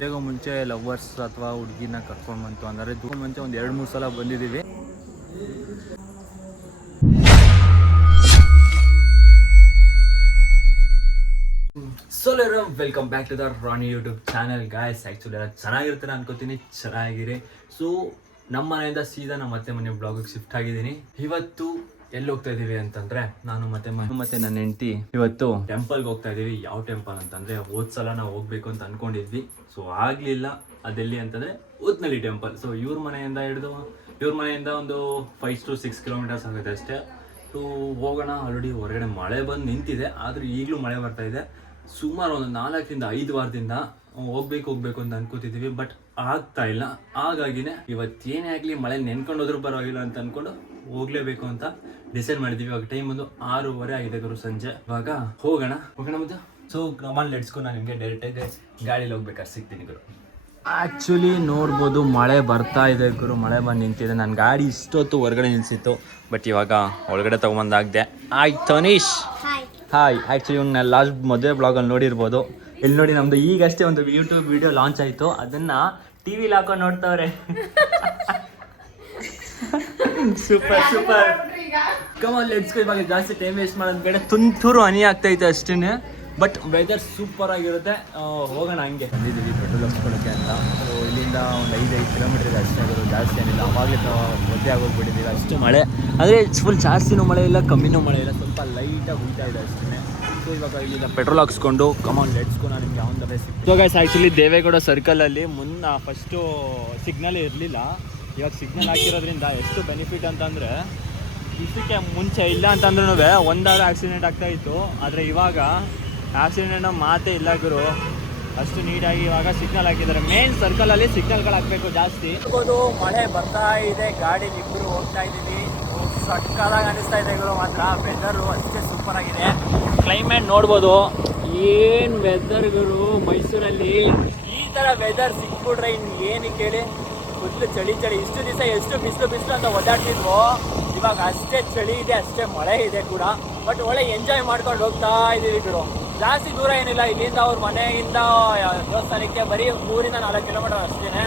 ಬೇಗ ಮುಂಚೆ ಲವರ್ಸ್ ಅಥವಾ ಹುಡುಗಿನ ಕರ್ಕೊಂಡು ಬಂತು ಅಂದರೆ ಮುಂಚೆ ಒಂದು 2-3 ಸಲ ಬಂದಿದ್ದೀವಿ. So welcome back to the Rani YouTube channel guys. Actually ಎಲ್ಲ ಚೆನ್ನಾಗಿರ್ತಾರೆ ಅನ್ಕೋತೀನಿ, ಚೆನ್ನಾಗಿರಿ. ಸೊ ನಮ್ಮ ಮನೆಯಿಂದ ಸೀದಾ ನಮ್ಮ ಮತ್ತೆ ಮನೆ ಬ್ಲಾಗಿಗೆ ಶಿಫ್ಟ್ ಆಗಿದ್ದೀನಿ. ಇವತ್ತು ಎಲ್ಲಿ ಹೋಗ್ತಾ ಇದೀವಿ ಅಂತಂದ್ರೆ ನಾನು ಮತ್ತೆ ನನ್ನ ಹೆಂಡತಿ ಇವತ್ತು ಟೆಂಪಲ್ಗೆ ಹೋಗ್ತಾ ಇದೀವಿ. ಯಾವ ಟೆಂಪಲ್ ಅಂತಂದ್ರೆ ಹೋದ್ಸಲ ನಾವು ಹೋಗ್ಬೇಕು ಅಂತ ಅನ್ಕೊಂಡಿದ್ವಿ, ಸೊ ಆಗ್ಲಿಲ್ಲ. ಅದೆಲ್ಲಿ ಅಂತಂದ್ರೆ ಊತ್ನಳ್ಳಿ ಟೆಂಪಲ್. ಸೊ ಇವ್ರ ಮನೆಯಿಂದ ಒಂದು 5 to 6 ಕಿಲೋಮೀಟರ್ಸ್ ಆಗುತ್ತೆ ಅಷ್ಟೇ. ಟು ಹೋಗೋಣ. ಆಲ್ರೆಡಿ ಹೊರಗಡೆ ಮಳೆ ಬಂದು ನಿಂತಿದೆ, ಆದ್ರೆ ಈಗಲೂ ಮಳೆ ಬರ್ತಾ ಇದೆ. ಸುಮಾರು ಒಂದು 4 ರಿಂದ 5 ವಾರದಿಂದ ಹೋಗ್ಬೇಕು ಅಂತ ಅನ್ಕೋತಿದ್ದೀವಿ, ಬಟ್ ಆಗ್ತಾ ಇಲ್ಲ. ಹಾಗಾಗಿನೇ ಇವತ್ತೇನೇ ಆಗಲಿ ಮಳೆ ನೆನ್ಕೊಂಡು ಹೋದ್ರೂ ಪರವಾಗಿಲ್ಲ ಅಂತ ಅನ್ಕೊಂಡು ಹೋಗ್ಲೇಬೇಕು ಅಂತ ಡಿಸೈಡ್ ಮಾಡಿದ್ದೀವಿ. ಇವಾಗ ಟೈಮ್ ಒಂದು 6:30 ಆಗಿದೆ ಗುರು, ಸಂಜೆ. ಇವಾಗ ಹೋಗೋಣ ಮುದ್ದು. So come on let's go. ನಾನು ನಿಮಗೆ ಡೈರೆಕ್ಟಾಗಿ ಗಾಡೀಲಿ ಹೋಗ್ಬೇಕಾದ್ರೆ ಸಿಗ್ತೀನಿ ಗುರು. ಆ್ಯಕ್ಚುಲಿ ನೋಡ್ಬೋದು ಮಳೆ ಬರ್ತಾ ಇದೆ ಗುರು, ಮಳೆ ಬಂದು ನಿಂತಿದೆ. ನನ್ನ ಗಾಡಿ ಇಷ್ಟೊತ್ತು ಹೊರಗಡೆ ನಿಲ್ಸಿತ್ತು, ಬಟ್ ಇವಾಗ ಒಳಗಡೆ ತೊಗೊಂಬಂದಾಗ್ದೆ. ಆಯ್ತು ತನೀಶ್, ಹಾಯ್. ಆ್ಯಕ್ಚುಲಿ ಇವ್ನ ಲಾಸ್ಟ್ ಮದುವೆ ಬ್ಲಾಗಲ್ಲಿ ನೋಡಿರ್ಬೋದು. ಇಲ್ಲಿ ನೋಡಿ, ನಮ್ಮದು ಈಗಷ್ಟೇ ಒಂದು ಯೂಟ್ಯೂಬ್ ವಿಡಿಯೋ ಲಾಂಚ್ ಆಯಿತು, ಅದನ್ನು ಟಿ ವಿಲಿ ಹಾಕೊಂಡು ನೋಡ್ತಾವ್ರೆ. Super come on let's go. ಇವಾಗ ಜಾಸ್ತಿ ಟೈಮ್ ವೇಸ್ಟ್ ಮಾಡೋದು ಬೇಡ. ತುಂತುರು ಹನಿ ಆಗ್ತೈತೆ ಅಷ್ಟೇ, ಬಟ್ ವೆದರ್ ಸೂಪರ್ ಆಗಿರುತ್ತೆ. ಹೋಗೋಣ. ಹಂಗೆ ಬಂದಿದ್ದೀವಿ ಪೆಟ್ರೋಲ್ ಹಾಕ್ಸ್ಕೊಳ್ಳೋಕ್ಕೆ ಅಂತ. ಸೊ ಇಲ್ಲಿಂದ ಒಂದು 5 ಕಿಲೋಮೀಟರ್ ಇದೆ ಅಷ್ಟೇ ಆಗೋದು, ಜಾಸ್ತಿ ಏನಿಲ್ಲ. ಅವಾಗಲೇ ಒದ್ದೆ ಆಗೋಗ್ಬಿಟ್ಟಿದ್ದೀವಿ. ಅಷ್ಟು ಮಳೆ ಅಂದರೆ ಫುಲ್ ಜಾಸ್ತಿನೂ ಮಳೆ ಇಲ್ಲ, ಕಮ್ಮಿನೂ ಮಳೆ ಇಲ್ಲ, ಸ್ವಲ್ಪ ಲೈಟಾಗಿ ಹುಯ್ತಾ ಇದೆ ಅಷ್ಟೇ. ಸೊ ಇವಾಗ ಇಲ್ಲಿಂದ ಪೆಟ್ರೋಲ್ ಹಾಕ್ಸ್ಕೊಂಡು ಕಮಾನ್ ಲೆಟ್ಸ್ ಗೋ. ನಾನು ನಿಮಗೆ ಯಾವ ಥರ ಸಿಗ್ತೀನಿ. ಸೊ ಗೈಸ್, ಆ್ಯಕ್ಚುಲಿ ದೇವೇಗೌಡ ಸರ್ಕಲಲ್ಲಿ ಫಸ್ಟು ಸಿಗ್ನಲ್ ಇರಲಿಲ್ಲ. ಇವಾಗ ಸಿಗ್ನಲ್ ಹಾಕಿರೋದ್ರಿಂದ ಎಷ್ಟು ಬೆನಿಫಿಟ್ ಅಂತಂದರೆ, ಇದಕ್ಕೆ ಮುಂಚೆ ಇಲ್ಲ ಅಂತಂದ್ರೂ ಒಂದಾದ್ರೂ ಆಕ್ಸಿಡೆಂಟ್ ಆಗ್ತಾಯಿತ್ತು, ಆದರೆ ಇವಾಗ ಆಕ್ಸಿಡೆಂಟ್ ಮಾತೇ ಇಲ್ಲ ಗುರು. ಅಷ್ಟು ನೀಟಾಗಿ ಇವಾಗ ಸಿಗ್ನಲ್ ಹಾಕಿದ್ದಾರೆ. ಮೇನ್ ಸರ್ಕಲಲ್ಲಿ ಸಿಗ್ನಲ್ಗಳು ಹಾಕಬೇಕು ಜಾಸ್ತಿ. ಮಳೆ ಬರ್ತಾ ಇದೆ, ಗಾಡೀಲಿ ಇಬ್ಬರು ಹೋಗ್ತಾ ಇದ್ದೀವಿ. ಸಕ್ಕತ್ತಾಗಿ ಅನಿಸ್ತಾ ಇದೆ ಗುರು. ಮಾತ್ರ ವೆದರು ಅಷ್ಟೇ ಸೂಪರ್ ಆಗಿದೆ. ಕ್ಲೈಮೇಟ್ ನೋಡ್ಬೋದು, ಏನು ವೆದರ್ ಗುರು. ಮೈಸೂರಲ್ಲಿ ಈ ಥರ ವೆದರ್ ಸಿಕ್ಬಿಟ್ರೆ ಇನ್ನು ಏನಕ್ಕೆ ಹೇಳಿ. ಫುಲ್ ಚಳಿ. ಇಷ್ಟು ದಿವಸ ಎಷ್ಟು ಬಿಸಿಲು ಅಂತ ಓಡಾಡ್ತಿದ್ವು, ಇವಾಗ ಅಷ್ಟೇ ಚಳಿ ಇದೆ, ಅಷ್ಟೇ ಮಳೆ ಇದೆ ಕೂಡ. ಬಟ್ ಒಳ್ಳೆ ಎಂಜಾಯ್ ಮಾಡ್ಕೊಂಡು ಹೋಗ್ತಾ ಇದ್ದೀವಿ ಗುರು. ಜಾಸ್ತಿ ದೂರ ಏನಿಲ್ಲ ಇಲ್ಲಿಂದ, ಅವ್ರ ಮನೆಯಿಂದ ದೇವಸ್ಥಾನಕ್ಕೆ ಬರೀ 3 ರಿಂದ 4 ಕಿಲೋಮೀಟರ್ ಅಷ್ಟೇ.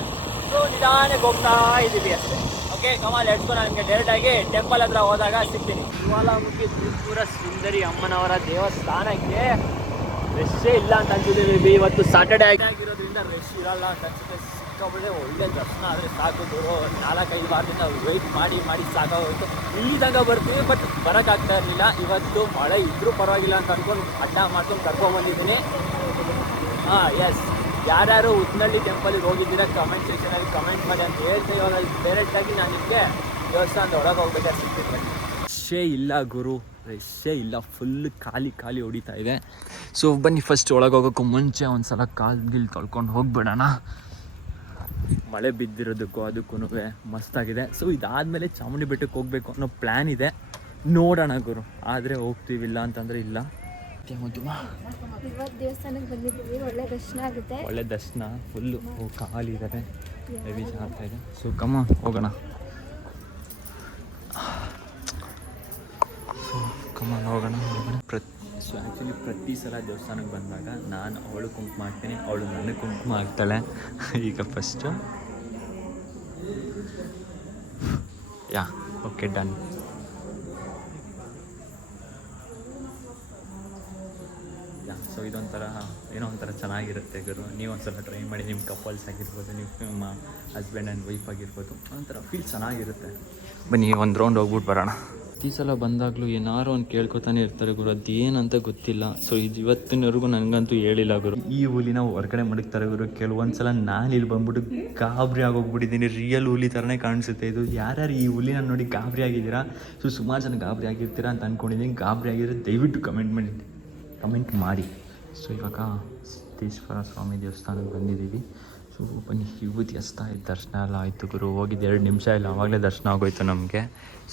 ಸೊ ನಿಧಾನಕ್ಕೆ ಹೋಗ್ತಾ ಇದ್ದೀವಿ ಅಷ್ಟೇ. Okay Kamal let's go. ನಾನು ನಿಮಗೆ ಡೈರೆಕ್ಟಾಗಿ ಟೆಂಪಲ್ ಹತ್ರ ಹೋದಾಗ ಸಿಗ್ತೀನಿ. ಜ್ವಾಲಾಮುಖಿ ತ್ರಿಪುರ ಸುಂದರಿ ಅಮ್ಮನವರ ದೇವಸ್ಥಾನಕ್ಕೆ ರಶ್ಶೇ ಇಲ್ಲ ಅಂತ ಅನ್ಸಿದ್ದೀವಿ. ಇವತ್ತು ಸಾಟರ್ಡೆ ಆಗಿರೋದ್ರಿಂದ ರಶ್ ಇರಲ್ಲ ಅಂತ ಅನ್ಸುತ್ತೆ. ಸಿಕ್ಕಾಬಿಟ್ಟೆ ಒಳ್ಳೆ ದರ್ಶನ ಆದರೆ ಸಾಕು ಗುರು. 4-5 ವಾರದಿಂದ ವೆಯ್ಟ್ ಮಾಡಿ ಸಾಕಾಗೋಯ್ತು. ಇಲ್ಲಿ ತನಕ ಬರ್ತೀವಿ, ಬಟ್ ಬರೋಕ್ಕಾಗ್ತಾ ಇರಲಿಲ್ಲ. ಇವತ್ತು ಮಳೆ ಇದ್ರೂ ಪರವಾಗಿಲ್ಲ ಅಂತ ಅಂದ್ಕೊಂಡು ಅಡ್ಡ ಮಾಡ್ಕೊಂಡು ಕರ್ಕೊಂಡ್ಬಂದಿದ್ದೀನಿ. ಎಸ್, ಯಾರ್ಯಾರು ಊತ್ನಳ್ಳಿ ಟೆಂಪಲ್ಗೆ ಹೋಗಿದ್ದೀರಾ ಕಮೆಂಟ್ ಸೆಕ್ಷನಲ್ಲಿ ಕಮೆಂಟ್ ಮಾಡಿ ಅಂತ ಹೇಳ್ತಾ ಇವಾಗ ಡೈರೆಕ್ಟಾಗಿ ನಾನು ನಿಮಗೆ ದೇವಸ್ಥಾನದ ಒಳಗೆ ಹೋಗ್ಬೇಕಾದ್ರೆ ಸಿಗ್ತಿದ್ದೆ. ರಶ್ಶೇ ಇಲ್ಲ ಗುರು, ರಶ್ಶೇ ಇಲ್ಲ. ಫುಲ್ ಖಾಲಿ ಹೊಡಿತಾ ಇದೆ. ಸೊ ಬನ್ನಿ, ಫಸ್ಟ್ ಒಳಗೆ ಹೋಗೋಕ್ಕೂ ಮುಂಚೆ ಒಂದು ಸಲ ಕಾಲು ತೊಳ್ಕೊಂಡು ಹೋಗ್ಬಿಡೋಣ. ಮಳೆ ಬಿದ್ದಿರೋದಕ್ಕೂ ಅದಕ್ಕೂ ಮಸ್ತಾಗಿದೆ. ಸೊ ಇದಾದಮೇಲೆ ಚಾಮುಂಡಿ ಬೆಟ್ಟಕ್ಕೆ ಹೋಗಬೇಕು ಅನ್ನೋ ಪ್ಲ್ಯಾನ್ ಇದೆ. ನೋಡೋಣ ಗುರು, ಆದರೆ ಹೋಗ್ತೀವಿಲ್ಲ ಅಂತಂದರೆ ಇಲ್ಲ. ದೇವಸ್ಥಾನಕ್ಕೆ ಬಂದಿದ್ದೀವಿ, ಒಳ್ಳೆ ದರ್ಶನ ಆಗುತ್ತೆ. ಒಳ್ಳೆ ದರ್ಶನ, ಫುಲ್ಲು ಖಾಲಿ ಇದ್ದಾರೆ, ಹೆವಿ ಆಗ್ತಾ ಇದೆ. ಸೊ ಕಮ್ಮ ಹೋಗೋಣ. ಸೊ ಆ್ಯಕ್ಚುಲಿ ಪ್ರತಿ ಸಲ ದೇವಸ್ಥಾನಕ್ಕೆ ಬಂದಾಗ ನಾನು ಅವಳು ಕುಂಕುಮ ಹಾಕ್ತೀನಿ, ಅವಳು ನನಗೆ ಕುಂಕುಮ ಹಾಕ್ತಾಳೆ. ಈಗ ಫಸ್ಟು ಓಕೆ ಡನ್. ಸೊ ಇದೊಂಥರ ಏನೋ ಒಂಥರ ಚೆನ್ನಾಗಿರುತ್ತೆ ಗುರು. ನೀವು ಒಂದ್ಸಲ ಟ್ರೈ ಮಾಡಿ. ನಿಮ್ಮ ಕಪಲ್ಸ್ ಆಗಿರ್ಬೋದು, ನಿಮ್ಮ ಹಸ್ಬೆಂಡ್ ಆ್ಯಂಡ್ ವೈಫ್ ಆಗಿರ್ಬೋದು, ಒಂಥರ ಫೀಲ್ ಚೆನ್ನಾಗಿರುತ್ತೆ. ಬನ್ನಿ ಒಂದು ರೌಂಡ್ ಹೋಗ್ಬಿಟ್ಟು ಬರೋಣ. ಪ್ರತಿ ಸಲ ಬಂದಾಗಲೂ ಏನಾರು ಒಂದು ಕೇಳ್ಕೊತಾನೆ ಇರ್ತಾರೆ ಗುರು, ಅದೇನಂತ ಗೊತ್ತಿಲ್ಲ. ಸೊ ಇವತ್ತಿನವರೆಗೂ ನನಗಂತೂ ಹೇಳಿಲ್ಲ ಗುರು. ಈ ಹುಲಿನ ಹೊರಗಡೆ ಮಡಗ್ತಾರೆ ಗುರು. ಕೆಲವೊಂದು ಸಲ ನಾನು ಇಲ್ಲಿ ಬಂದ್ಬಿಟ್ಟು ಗಾಬರಿ ಆಗೋಗ್ಬಿಟ್ಟಿದ್ದೀನಿ. ರಿಯಲ್ ಹುಲಿ ಥರನೇ ಕಾಣಿಸುತ್ತೆ ಇದು. ಯಾರ್ಯಾರು ಈ ಹುಲಿನ ನೋಡಿ ಗಾಬರಿ ಆಗಿದ್ದೀರಾ? ಸೊ ಸುಮಾರು ಜನ ಗಾಬರಿ ಆಗಿರ್ತೀರಾ ಅಂತ ಅಂದ್ಕೊಂಡಿದ್ದೀನಿ. ಗಾಬರಿ ಆಗಿದ್ರೆ ದಯವಿಟ್ಟು ಕಮೆಂಟ್ ಮಾಡಿ. ಸೊ ಇವಾಗ ಸಿದ್ದೇಶ್ವರ ಸ್ವಾಮಿ ದೇವಸ್ಥಾನಕ್ಕೆ ಬಂದಿದ್ದೀವಿ. ಸೊ ಬನ್ನಿ, ವಿಭೂತಿ ಹಚ್ತಾ ಇದ್ದ ದರ್ಶನ ಎಲ್ಲ ಆಯಿತು ಗುರು. ಹೋಗಿದ್ದು 2 ನಿಮಿಷ ಇಲ್ಲ, ಆವಾಗಲೇ ದರ್ಶನ ಆಗೋಯ್ತು ನಮಗೆ.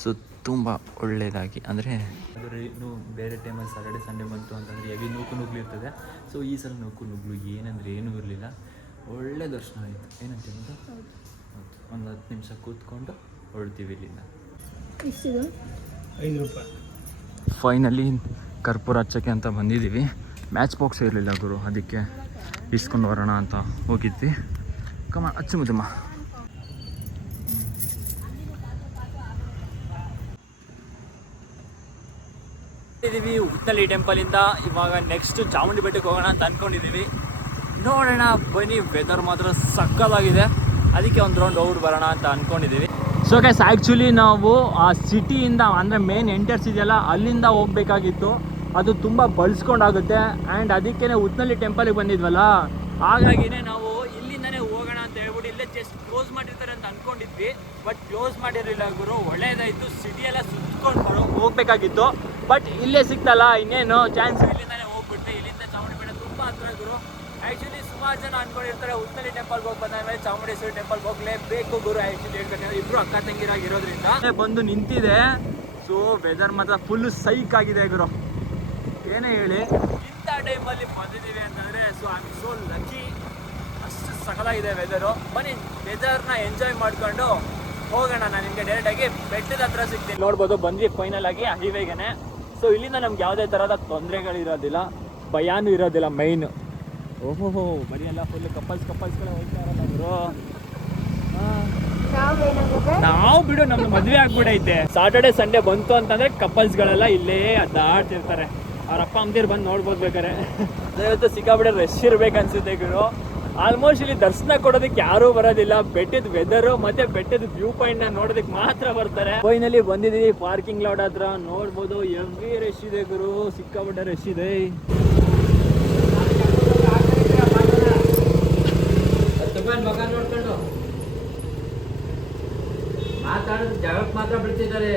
ಸೊ ತುಂಬ ಒಳ್ಳೆಯದಾಗಿ, ಅಂದರೆ ಇನ್ನು ಬೇರೆ ಟೈಮಲ್ಲಿ ಸಾಟರ್ಡೆ ಸಂಡೇ ಬಂತು ಅಂತಂದರೆ ಹೆವಿ ನುಗ್ಲು ಇರ್ತದೆ. ಸೊ ಈ ಸಲ ನುಗ್ಲು ಏನಂದರೆ ಏನೂ ಇರಲಿಲ್ಲ. ಒಳ್ಳೆ ದರ್ಶನ ಆಯಿತು. ಏನಂತ ಹೌದು, ಒಂದು 10 ನಿಮಿಷ ಕೂತ್ಕೊಂಡು ಹೊರಡ್ತೀವಿ ಇಲ್ಲಿಂದ. 5 ರೂಪಾಯಿ. ಫೈನಲಿ ಕರ್ಪೂರ ಹಚ್ಚೋಕ್ಕೆ ಅಂತ ಬಂದಿದ್ದೀವಿ. ಮ್ಯಾಚ್ ಬಾಕ್ಸ್ ಇರಲಿಲ್ಲ ಗುರು, ಅದಕ್ಕೆ ಇಸ್ಕೊಂಡು ಬರೋಣ ಅಂತ ಹೋಗಿದ್ವಿ. ಕಮ ಅಚ್ಚು ಮುದ್ದಮ್ಮ. ಇದ್ದೀವಿ ಉತ್ತಳ್ಳಿ ಟೆಂಪಲಿಂದ. ಇವಾಗ ನೆಕ್ಸ್ಟ್ ಚಾಮುಂಡಿ ಬೆಟ್ಟಕ್ಕೆ ಹೋಗೋಣ ಅಂತ ಅಂದ್ಕೊಂಡಿದ್ದೀವಿ. ನೋಡೋಣ ಬನ್ನಿ. ವೆದರ್ ಮಾತ್ರ ಸಕ್ಕತ್ತಾಗಿದೆ, ಅದಕ್ಕೆ ಒಂದು ರೌಂಡ್ ಔಟ್ ಬರೋಣ ಅಂತ ಅಂದ್ಕೊಂಡಿದ್ದೀವಿ. ಸೊ ಗೈಸ್ ಆ್ಯಕ್ಚುಲಿ ನಾವು ಆ ಸಿಟಿಯಿಂದ ಅಂದರೆ ಮೇನ್ ಎಂಟರ್ಸ್ ಇದೆಯಲ್ಲ ಅಲ್ಲಿಂದ ಹೋಗಬೇಕಾಗಿತ್ತು. ಅದು ತುಂಬ ಬಳಸ್ಕೊಂಡಾಗುತ್ತೆ. ಆ್ಯಂಡ್ ಅದಕ್ಕೇ ಉತ್ತಳ್ಳಿ ಟೆಂಪಲಿಗೆ ಬಂದಿದ್ವಲ್ಲ, ಹಾಗಾಗಿನೇ ನಾವು ಇಲ್ಲಿಂದನೇ ಹೋಗೋಣ ಅಂತ ಹೇಳ್ಬಿಟ್ಟು ಇಲ್ಲೇ ಜಸ್ಟ್ ಕ್ಲೋಸ್ ಮಾಡಿರ್ತಾರೆ ಅಂತ ಅಂದ್ಕೊಂಡಿದ್ವಿ. ಬಟ್ ಕ್ಲೋಸ್ ಮಾಡಿರಲಿಲ್ಲ ಗುರು, ಒಳ್ಳೇದಾಯಿತು. ಸಿಟಿಯೆಲ್ಲ ಸುತ್ಕೊಂಡು ಹೋಗಬೇಕಾಗಿತ್ತು. ಬಟ್ ಇಲ್ಲೇ ಸಿಕ್ತಲ್ಲ, ಇನ್ನೇನು ಚಾನ್ಸ್ ಇಲ್ಲಿಂದನೇ ಹೋಗ್ಬಿಟ್ವಿ. ಇಲ್ಲಿಂದ ಚಾಮುಂಡಿ ಬೆಟ್ಟ ತುಂಬ ಹತ್ರ ಗುರು. ಆ್ಯಕ್ಚುಲಿ ಸುಮಾರು ಜನ ಅಂದ್ಕೊಂಡಿರ್ತಾರೆ ಉತ್ತಳ್ಳಿ ಟೆಂಪಲ್ಗೆ ಹೋಗಿ ಬಂದಾದ್ಮೇಲೆ ಚಾಮುಂಡೇಶ್ವರಿ ಟೆಂಪಲ್ಗೆ ಹೋಗಲೇಬೇಕು ಗುರು. ಆ್ಯಕ್ಚುಲಿ ಹೇಳ್ತಾರೆ ಇಬ್ಬರು ಅಕ್ಕ ತಂಗಿರಾಗಿರೋದ್ರಿಂದ ಬಂದು ನಿಂತಿದೆ. ಸೊ ವೆದರ್ ಮಾತ್ರ ಫುಲ್ಲು ಸೈಕ್ ಆಗಿದೆ ಗುರು, ಏನೇ ಹೇಳಿ. ಇಂಥ ಟೈಮಲ್ಲಿ ಬಂದಿದ್ದೀವಿ ಅಂತಂದರೆ so I am so lucky. ಅಷ್ಟು ಸಕಲಾಗಿದೆ ವೆದರು. ಬನ್ನಿ ವೆದರ್ನ ಎಂಜಾಯ್ ಮಾಡಿಕೊಂಡು ಹೋಗೋಣ. ನಾನು ನಿಮಗೆ ಡೈರೆಕ್ಟಾಗಿ ಬೆಟ್ಟದ ಹತ್ರ ಸಿಗ್ತೀನಿ. ನೋಡ್ಬೋದು ಬಂದ್ವಿ ಫೈನಲ್ ಆಗಿ ಹೈವೇಗೆನೆ. ಸೊ ಇಲ್ಲಿಂದ ನಮ್ಗೆ ಯಾವುದೇ ಥರದ ತೊಂದರೆಗಳಿರೋದಿಲ್ಲ, ಭಯಾನೂ ಇರೋದಿಲ್ಲ ಮೈನು. ಓಹೋ ಬರೀ ಎಲ್ಲ ಫುಲ್ ಕಪಲ್ಸ್ಗಳು ಹೋಗ್ತಾ ಇರಲ್ಲ ಗುರು. ನಾವು ಬಿಡು, ನಮ್ದು ಮದುವೆ ಆಗ್ಬಿಡೈತೆ. ಸಾಟರ್ಡೆ ಸಂಡೇ ಬಂತು ಅಂತಂದ್ರೆ ಕಪಲ್ಸ್ಗಳೆಲ್ಲ ಇಲ್ಲೇ ಅಡ್ಡಾಡ್ತಿರ್ತಾರೆ. ಅವ್ರ ಅಪ್ಪ ಅಮ್ಮದಿರು ಬಂದು ನೋಡ್ಬೋದು ಬೇಕಾರೆ. ಇವತ್ತು ಸಿಕ್ಕಾಬಿಟ್ಟೆ ರಶ್ ಇರ್ಬೇಕು ಅನ್ಸುತ್ತೆ ಗುರು. ಆಲ್ಮೋಸ್ಟ್ ಇಲ್ಲಿ ದರ್ಶನ ಕೊಡೋದಕ್ಕೆ ಯಾರೂ ಬರೋದಿಲ್ಲ. ಬೆಟ್ಟದ ವೆದರು ಮತ್ತೆ ಬೆಟ್ಟದ ವ್ಯೂ ಪಾಯಿಂಟ್ ನ ನೋಡೋದಕ್ಕೆ ಮಾತ್ರ ಬರ್ತಾರೆ. ಫೈನಲಿ ಬಂದಿದ್ದೀವಿ ಪಾರ್ಕಿಂಗ್ ಲಾಟ್ ಹತ್ರ. ನೋಡ್ಬೋದು ಹೆವಿ ರಶ್ ಇದೆ ಗುರು, ಸಿಕ್ಕಾಬಿಟ್ಟೆ ರಶ್ ಇದೆ. ನೋಡ್ಕೊಂಡು ಮಾತಾಡೋದು ಜಗಕ್ಕೆ ಮಾತ್ರ ಬಿಡ್ತಿದ್ದಾರೆ.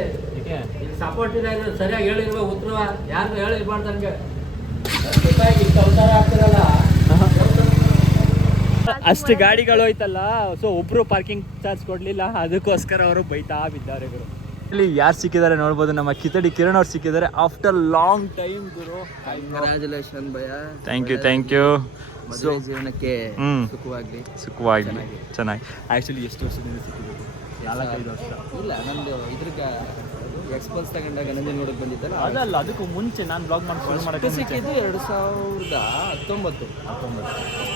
ಇಲ್ಲಿ ಸಪೋರ್ಟ್ ಇದೆ, ಸರಿಯಾಗಿ ಹೇಳಿಲ್ವ ಉತ್ತರ ಯಾರು ಹೇಳಿರ್ಬಾರ್ದು ನನಗೆ. ಅಷ್ಟು ಗಾಡಿಗಳು ಹೋಯ್ತಲ್ಲ, ಸೊ ಒಬ್ರು ಪಾರ್ಕಿಂಗ್ ಚಾರ್ಜ್ ಕೊಡ್ಲಿಲ್ಲ, ಅದಕ್ಕೋಸ್ಕರ ಅವರು ಬೈತಾ ಬಿದ್ದಾರೆ ಗುರು. ಇಲ್ಲಿ ಯಾರು ಸಿಕ್ಕಿದ್ದಾರೆ ನೋಡ್ಬೋದು, ನಮ್ಮ ಕಿತಡಿ ಕಿರಣ್ ಅವ್ರು ಸಿಕ್ಕಿದ್ದಾರೆ ಆಫ್ಟರ್ ಲಾಂಗ್ ಟೈಮ್ ಗುರು. ಕಂಗ್ರಾಚುಲೇಷನ್ ಭಯ. Thank you. ಮದುವೆ ಜೀವನಕ್ಕೆ ಸುಖವಾಗಲಿ ಚೆನ್ನಾಗಿ. ಆ್ಯಕ್ಚುಲಿ ಎಷ್ಟು ವರ್ಷದಿಂದ ಸಿಕ್ಕಿದ್ದು? 4-5 ವರ್ಷ ಇಲ್ಲ, ನಂದು ಇದ್ರಿಗೆ ಎಕ್ಸ್ಪಲ್ಸ್ ತಗೊಂಡಾಗ ನಂಜನ್ ನೋಡಕ್ಕೆ ಬಂದಿದ್ದಲ್ಲ, ಅದಲ್ಲ ಅದಕ್ಕೂ ಮುಂಚೆ ನಾನು ಬ್ಲಾಗ್ ಮಾಡಿ ಶುರು ಮಾಡೋಕ್ಕೆ ಸಿಕ್ಕಿದ್ದು 2019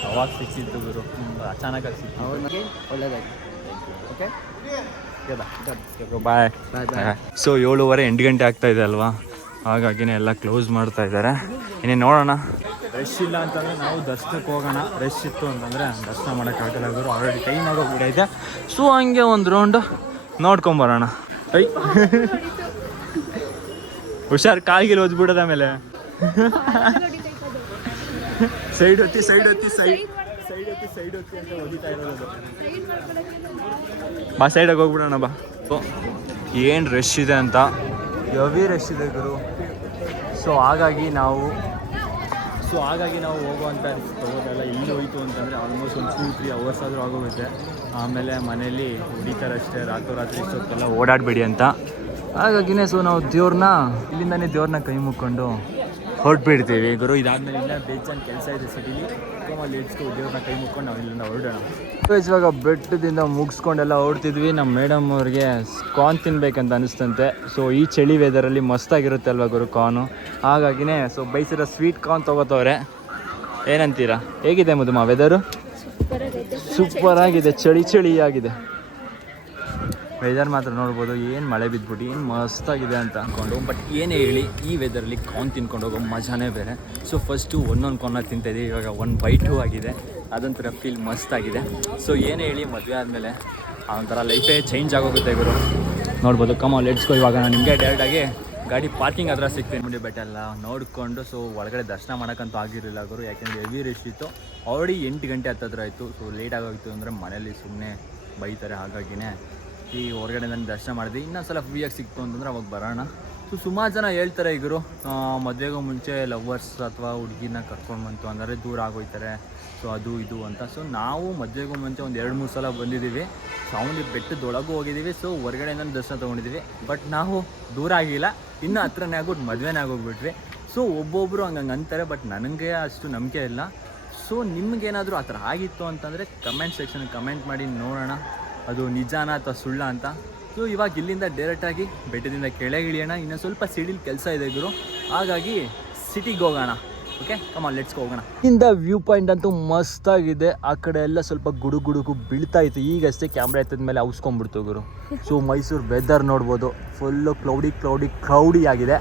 ಅವಾಗ ಸಿಕ್ಕಿದ್ದು ಗುರು. ಅಚಾನಕ್ಕಾಗಿ ಸಿಕ್ಕಿದ್ದು. ಅವನಿಗೆ ಒಳ್ಳೇದಾಗಿ. Okay bye. ಸೊ 7:30 ಗಂಟೆ ಆಗ್ತಾ ಇದೆ ಅಲ್ವಾ, ಹಾಗಾಗಿನೇ ಎಲ್ಲ ಕ್ಲೋಸ್ ಮಾಡ್ತಾ ಇದ್ದಾರೆ. ಇನ್ನೇ ನೋಡೋಣ. ರಶ್ ಇಲ್ಲ ಅಂತಂದರೆ ನಾವು ದರ್ಶನಕ್ಕೆ ಹೋಗೋಣ. ರಶ್ ಇತ್ತು ಅಂತಂದರೆ ದರ್ಶನ ಮಾಡೋಕ್ಕಾಗಲ್ಲ ಗುರು, ಆಲ್ರೆಡಿ ಟೈಮ್ ಆಗೋಗ್ಬಿಟ್ಟೈತೆ. ಸೊ ಹಂಗೆ ಒಂದು ರೌಂಡ್ ನೋಡ್ಕೊಂಬರೋಣ. ಹುಷಾರು, ಕಾಲ್ಗಿಲ್ ಓದ್ಬಿಡೋದ ಆಮೇಲೆ. ಸೈಡ್ ಹೊತ್ತಿ ಅಂತ ಹೊಡಿತಾ ಇರೋದು. ಬಾ ಸೈಡಾಗಿ ಹೋಗ್ಬಿಡೋಣ ಬಾ. ಏನು ರಶ್ ಇದೆ ಅಂತ, ಹೆವಿ ರಶ್ ಇದೆ ಗುರು. ಸೊ ಹಾಗಾಗಿ ನಾವು ಹೋಗುವಂಥ ತಗೋದಲ್ಲ. ಇಲ್ಲಿ ಹೋಯ್ತು ಅಂತಂದರೆ ಆಲ್ಮೋಸ್ಟ್ ಒಂದು 2-3 ಅವರ್ಸ್ ಆದರೂ ಆಗೋಗುತ್ತೆ. ಆಮೇಲೆ ಮನೇಲಿ ಹೊಡಿತಾರಷ್ಟೇ ರಾತ್ರಿ ಇಷ್ಟೊತ್ತೆಲ್ಲ ಓಡಾಡಬೇಡಿ ಅಂತ. ಹಾಗಾಗಿನೇ ಸೊ ನಾವು ಇಲ್ಲಿಂದನೇ ದೇವ್ರನ್ನ ಕೈ ಮುಕ್ಕೊಂಡು ಹೊರಟ್ಬಿಡ್ತೀವಿ ಗುರು. ಇದಾದ್ಮೇಲೆ ಇಲ್ಲ ಬೇಜಾನ್ ಕೆಲಸ ಇದೆ ಸಿಟಿಲಿ. ಅಲ್ಲಿ ಇಡ್ಸ್ಕೊ ದೇವ್ರನ್ನ ಕೈ ಮುಕ್ಕೊಂಡು ನಾವು ಇಲ್ಲಿಂದ ಹೊರಡೋಣ. ಇವಾಗ ಬೆಟ್ಟದಿಂದ ಮುಗಿಸ್ಕೊಂಡೆಲ್ಲ ಹೊರಡ್ತಿದ್ವಿ. ನಮ್ಮ ಮೇಡಮ್ ಅವ್ರಿಗೆ ಕಾರ್ನ್ ತಿನ್ಬೇಕಂತ ಅನಿಸ್ತಂತೆ. ಸೊ ಈ ಚಳಿ ವೆದರಲ್ಲಿ ಮಸ್ತಾಗಿರುತ್ತೆ ಅಲ್ವಾ ಗುರು ಕಾರ್ನು. ಹಾಗಾಗಿನೇ ಸೊ ಬೈಸಿರೋ ಸ್ವೀಟ್ ಕಾರ್ನ್ ತೊಗೋತವ್ರೆ. ಏನಂತೀರಾ, ಹೇಗಿದೆ ಮಧುಮ ವೆದರು? ಸೂಪರ್ ಆಗಿದೆ, ಚಳಿ ಆಗಿದೆ ವೆದರ್ ಮಾತ್ರ. ನೋಡ್ಬೋದು ಏನು ಮಳೆ ಬಿದ್ದುಬಿಟ್ಟು ಏನು ಮಸ್ತಾಗಿದೆ ಅಂತ ಅಂದ್ಕೊಂಡು. ಬಟ್ ಏನೇ ಹೇಳಿ ಈ ವೆದರಲ್ಲಿ ಕಾರ್ನ್ ತಿನ್ಕೊಂಡು ಹೋಗೋ ಮಜಾನೇ ಬೇರೆ. ಸೊ ಫಸ್ಟು ಒಂದೊಂದು ಕಾರ್ನ ತಿಂತಾಯಿದ್ದೀವಿ, ಇವಾಗ 1/2 ಆಗಿದೆ. ಅದೊಂಥರ ಫೀಲ್ ಮಸ್ತಾಗಿದೆ. ಸೊ ಏನೇ ಹೇಳಿ ಮದುವೆ ಆದಮೇಲೆ ಆ ಒಂಥರ ಲೈಫೇ ಚೇಂಜ್ ಆಗೋಗುತ್ತೆ ಗುರು. ನೋಡ್ಬೋದು. ಕಮ ಲೆಟ್ಸ್ ಗೋ. ಇವಾಗ ನಾನು ನಿಮಗೆ ಡೈರೆಕ್ಟಾಗಿ ಗಾಡಿ ಪಾರ್ಕಿಂಗ್ ಹತ್ರ ಸಿಗ್ತೀನಿ. ಮುಂದೆ ಬೆಟ್ಟ ಎಲ್ಲ ನೋಡಿಕೊಂಡು ಸೊ ಒಳಗಡೆ ದರ್ಶನ ಮಾಡೋಕ್ಕಂತೂ ಆಗಿರಲಿಲ್ಲ ಗುರು, ಯಾಕೆಂದರೆ ಹೆವಿ ರಶ್ ಇತ್ತು. ಆಲ್ರೆಡಿ 8 ಗಂಟೆ ಹತ್ತಿರ ಆಯಿತು. ಸೊ ಲೇಟ್ ಆಗೋಗಿತ್ತು ಅಂದರೆ ಮನೇಲಿ ಸುಮ್ಮನೆ ಬೈತಾರೆ. ಹಾಗಾಗಿನೇ ಈ ಹೊರಗಡೆ ನಾನು ದರ್ಶನ ಮಾಡಿದ್ವಿ. ಇನ್ನೊಂದ್ಸಲ ಫ್ರೀಯಾಗಿ ಸಿಕ್ತು ಅಂತಂದ್ರೆ ಅವಾಗ ಬರೋಣ. ಸೊ ಸುಮಾರು ಜನ ಹೇಳ್ತಾರೆ ಈಗರು ಮದುವೆಗೂ ಮುಂಚೆ ಲವ್ವರ್ಸ್ ಅಥವಾ ಹುಡುಗಿನ ಕರ್ಕೊಂಡು ಬಂತು ಅಂದರೆ ದೂರ ಆಗೋಯ್ತಾರೆ, ಸೊ ಅದು ಇದು ಅಂತ. ಸೊ ನಾವು ಮದುವೆಗೂ ಮುಂಚೆ ಒಂದು 2-3 ಸಲ ಬಂದಿದ್ದೀವಿ. ಚಾಮುಂಡಿ ಬೆಟ್ಟದೊಳಗೂ ಹೋಗಿದ್ದೀವಿ. ಸೊ ಹೊರಗಡೆಯಿಂದ ದರ್ಶನ ತೊಗೊಂಡಿದ್ದೀವಿ. ಬಟ್ ನಾವು ದೂರ ಆಗಿಲ್ಲ, ಇನ್ನೂ ಹತ್ರನೇ ಆಗ್ಬಿಟ್ಟು ಮದುವೆನೇ ಆಗೋಗ್ಬಿಟ್ವಿ. ಸೊ ಒಬ್ಬೊಬ್ಬರು ಹಂಗಂಗೆ ಅಂತಾರೆ, ಬಟ್ ನನಗೆ ಅಷ್ಟು ನಂಬಿಕೆ ಇಲ್ಲ. ಸೊ ನಿಮಗೇನಾದರೂ ಆ ಥರ ಆಗಿತ್ತು ಅಂತಂದರೆ ಕಮೆಂಟ್ ಸೆಕ್ಷನ್ಗೆ ಕಮೆಂಟ್ ಮಾಡಿ ನೋಡೋಣ ಅದು ನಿಜಾನ ಅಥವಾ ಸುಳ್ಳ ಅಂತ. ಸೊ ಇವಾಗ ಇಲ್ಲಿಂದ ಡೈರೆಕ್ಟಾಗಿ ಬೆಟ್ಟದಿಂದ ಕೆಳಗೆ ಇಳಿಯೋಣ. ಇನ್ನೂ ಸ್ವಲ್ಪ ಸಿಟಿಲಿ ಕೆಲಸ ಇದೆ ಗುರು, ಹಾಗಾಗಿ ಸಿಟಿಗೆ ಹೋಗೋಣ. ಓಕೆ ಕಮಾನ್ ಲೆಟ್ಸ್ ಹೋಗೋಣ. ಇಂದ ವ್ಯೂ ಪಾಯಿಂಟ್ ಅಂತೂ ಮಸ್ತಾಗಿದೆ. ಆ ಕಡೆ ಎಲ್ಲ ಸ್ವಲ್ಪ ಗುಡುಗು ಬೀಳ್ತಾ ಇತ್ತು, ಈಗಷ್ಟೇ ಕ್ಯಾಮ್ರಾ ಎತ್ತದ ಮೇಲೆ ಔಸ್ಕೊಂಡ್ಬಿಡ್ತು ಗುರು. ಸೊ ಮೈಸೂರು ವೆದರ್ ನೋಡ್ಬೋದು, ಫುಲ್ಲು ಕ್ಲೌಡಿ ಆಗಿದೆ.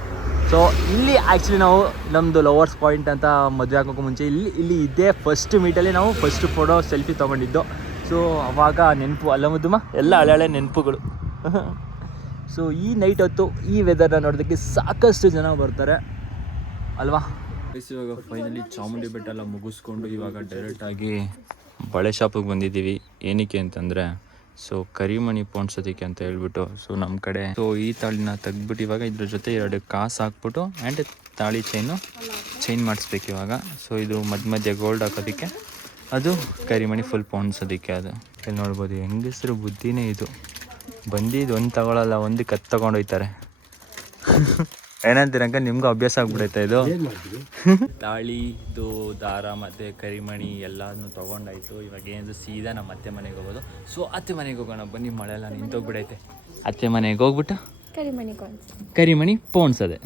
ಸೊ ಇಲ್ಲಿ ಆ್ಯಕ್ಚುಲಿ ನಾವು ನಮ್ಮದು ಲವರ್ಸ್ ಪಾಯಿಂಟ್ ಅಂತ ಮದುವೆ ಆಗೋಕ್ಕೂ ಮುಂಚೆ ಇಲ್ಲಿ ಇದೇ ಫಸ್ಟ್ ಮೀಟಲ್ಲಿ ನಾವು ಫಸ್ಟ್ ಫೋಟೋ ಸೆಲ್ಫಿ ತೊಗೊಂಡಿದ್ದು. ಸೊ ಅವಾಗ ನೆನಪು ಅಲ್ಲ ಮುದ್ದಮ್ಮ, ಎಲ್ಲ ಹಳೆ ನೆನಪುಗಳು. ಸೊ ಈ ನೈಟ್ ಹೊತ್ತು ಈ ವೆದರ್ನ ನೋಡೋದಕ್ಕೆ ಸಾಕಷ್ಟು ಜನ ಬರ್ತಾರೆ ಅಲ್ವಾ. ಇವಾಗ ಫೈನಲಿ ಚಾಮುಂಡಿ ಬೆಟ್ಟ ಎಲ್ಲ ಮುಗಿಸ್ಕೊಂಡು ಇವಾಗ ಡೈರೆಕ್ಟಾಗಿ ಬಳೆ ಶಾಪಿಗೆ ಬಂದಿದ್ದೀವಿ. ಏನಕ್ಕೆ ಅಂತಂದರೆ ಸೊ ಕರಿಮಣಿ ಪೋಣಿಸೋದಕ್ಕೆ ಅಂತ ಹೇಳ್ಬಿಟ್ಟು. ಸೊ ನಮ್ಮ ಕಡೆ ಸೊ ಈ ತಾಳಿನ ತೆಗ್ದ್ಬಿಟ್ಟು ಇವಾಗ ಇದ್ರ ಜೊತೆ 2 ಕಾಸು ಹಾಕ್ಬಿಟ್ಟು ಆ್ಯಂಡ್ ತಾಳಿ ಚೈನ್ ಮಾಡಿಸ್ಬೇಕು ಇವಾಗ. ಸೊ ಇದು ಮಧ್ಯೆ ಗೋಲ್ಡ್ ಹಾಕೋದಕ್ಕೆ, ಅದು ಕರಿಮಣಿ ಫುಲ್ ಪೋಣಿಸೋದಕ್ಕೆ. ಅದು ಇಲ್ಲಿ ನೋಡ್ಬೋದು, ಹೆಂಗಸರು ಬುದ್ಧಿನೇ ಇದು. ಬಂದಿದ್ದು ಒಂದು ತಗೊಳ್ಳಲ್ಲ, ಒಂದು ಕತ್ತು ತೊಗೊಂಡೋಯ್ತಾರೆ. ಏನಂತೀರಂಕ ನಿಮ್ಗೂ ಅಭ್ಯಾಸ ಆಗ್ಬಿಡೈತೆ ಇದು. ತಾಳಿದು ದಾರ ಮತ್ತು ಕರಿಮಣಿ ಎಲ್ಲನೂ ತೊಗೊಂಡಾಯ್ತು. ಇವಾಗ ಏನಿದ್ರು ಸೀದಾ ನಮ್ಮ ಅತ್ತೆ ಮನೆಗೆ ಹೋಗೋದು. ಸೊ ಅತ್ತೆ ಮನೆಗೆ ಹೋಗೋಣ ಬನ್ನಿ, ಮಳೆ ಎಲ್ಲ ನಿಂತೋಗ್ಬಿಡೈತೆ. ಅತ್ತೆ ಮನೆಗೆ ಹೋಗ್ಬಿಟ್ಟು ಕರಿಮಣಿ ಪೋಣಿಸೋದೆ.